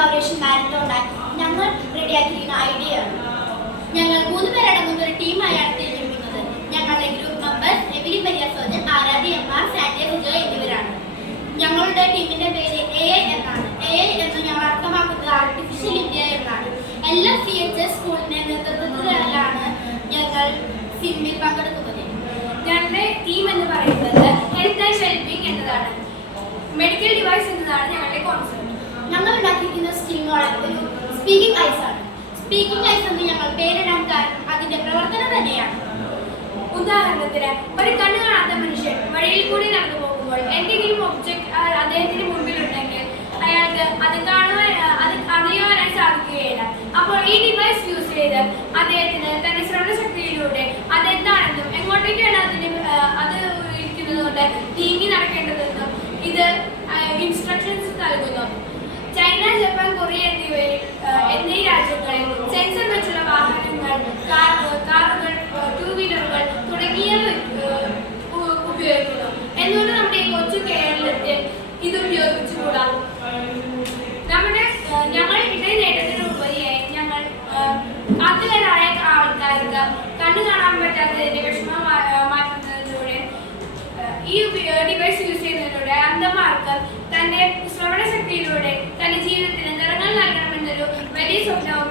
Inauguration മാരത്തോണായി ഞങ്ങൾ റെഡിയാക്കിയിരിക്കുന്ന idea ആണ്. ഞങ്ങൾ 3 പേരടങ്ങുന്ന ഒരു ടീമായാണ് തിരഞ്ഞെടുക്കുന്നത്. ഞങ്ങളുടെ group members Emily Maria Sojan, Aaradhya MR, Santiya Sujoy എന്നിവരാണ്. ഞങ്ങളുടെ ടീമിന്റെ പേര് AI എന്നാണ്. AI എന്ന് ഞങ്ങൾ അർത്ഥമാക്കുന്നത് ആർട്ടിഫിഷ്യൽ ഇന്ത്യ എന്നാണ്. എല്ലാ CHS സ്കൂളിന്റെ നേതൃത്വത്തിലാണ് ഞങ്ങൾ സിമ്മിൽ പങ്കെടുക്കുന്നത്. ഞങ്ങളുടെ ടീം എന്ന് പറയുന്നത് ഹെൽത്ത് ആൻഡ് വെൽബീങ് എന്നതാണ്. മെഡിക്കൽ ഡിവൈസ് എന്നതാണ് ഞങ്ങളുടെ കോൺസെപ്റ്റ്. ഞങ്ങൾ ഉണ്ടാക്കിയിരിക്കുന്ന സ്കിന്നോളം ഒരു സ്പീക്കിംഗ് ഐസ് ആണ്. സ്പീക്കിംഗ് ഐസ് എന്ന് ഞങ്ങൾ പേരിടാൻ കാരണം അതിന്റെ പ്രവർത്തനം തന്നെയാണ്. ഉദാഹരണത്തിന്, ഒരു കണ്ണ് കാണാത്ത മനുഷ്യൻ വഴിയിൽ കൂടി നടന്നു പോകുമ്പോൾ എന്തെങ്കിലും ഒബ്ജക്റ്റ് അദ്ദേഹത്തിന് മുമ്പിലുണ്ടെങ്കിൽ അയാൾക്ക് അത് അറിയുവാനായി സാധിക്കുകയില്ല. അപ്പോൾ ഈ ഡിവൈസ് യൂസ് ചെയ്ത് അദ്ദേഹത്തിന് തന്റെ ശ്രവണശക്തിയിലൂടെ അതെന്താണെന്നും എങ്ങോട്ടേക്കാണ് അത് ഇരിക്കുന്നതുകൊണ്ട് നീങ്ങി നടക്കേണ്ടതെന്നും ഇത് ഇൻസ്ട്രക്ഷൻസ് നൽകുന്നു. ചൈന, ജപ്പാൻ, കൊറിയ എന്നീ രാജ്യങ്ങളിൽ സെൻസർ വെച്ചുള്ള വാഹനങ്ങൾ, കാറുകൾ, 2 വീലറുകൾ തുടങ്ങിയവ ഉപയോഗിക്കുന്നു. എന്തുകൊണ്ട് നമ്മുടെ ഈ കൊച്ചു കേരളത്തിൽ ഇത് ഉപയോഗിച്ചുകൂടാ? ഞങ്ങൾ ഇതേ നേട്ടത്തിനുപരിയായി ഞങ്ങൾ അന്ധരായ ആൾക്കാർക്ക് കണ്ണു കാണാൻ പറ്റാത്തതിന്റെ വിഷമം മാറ്റുന്നതിലൂടെ ഈ ഡിവൈസ് യൂസ് ചെയ്യുന്നതിലൂടെ അന്ധന്മാർക്ക് തന്റെ ശ്രവണശക്തിയിലൂടെ തന്റെ ജീവിതത്തിന് നിറങ്ങൾ നൽകണമെന്നൊരു വലിയ സ്വപ്നവും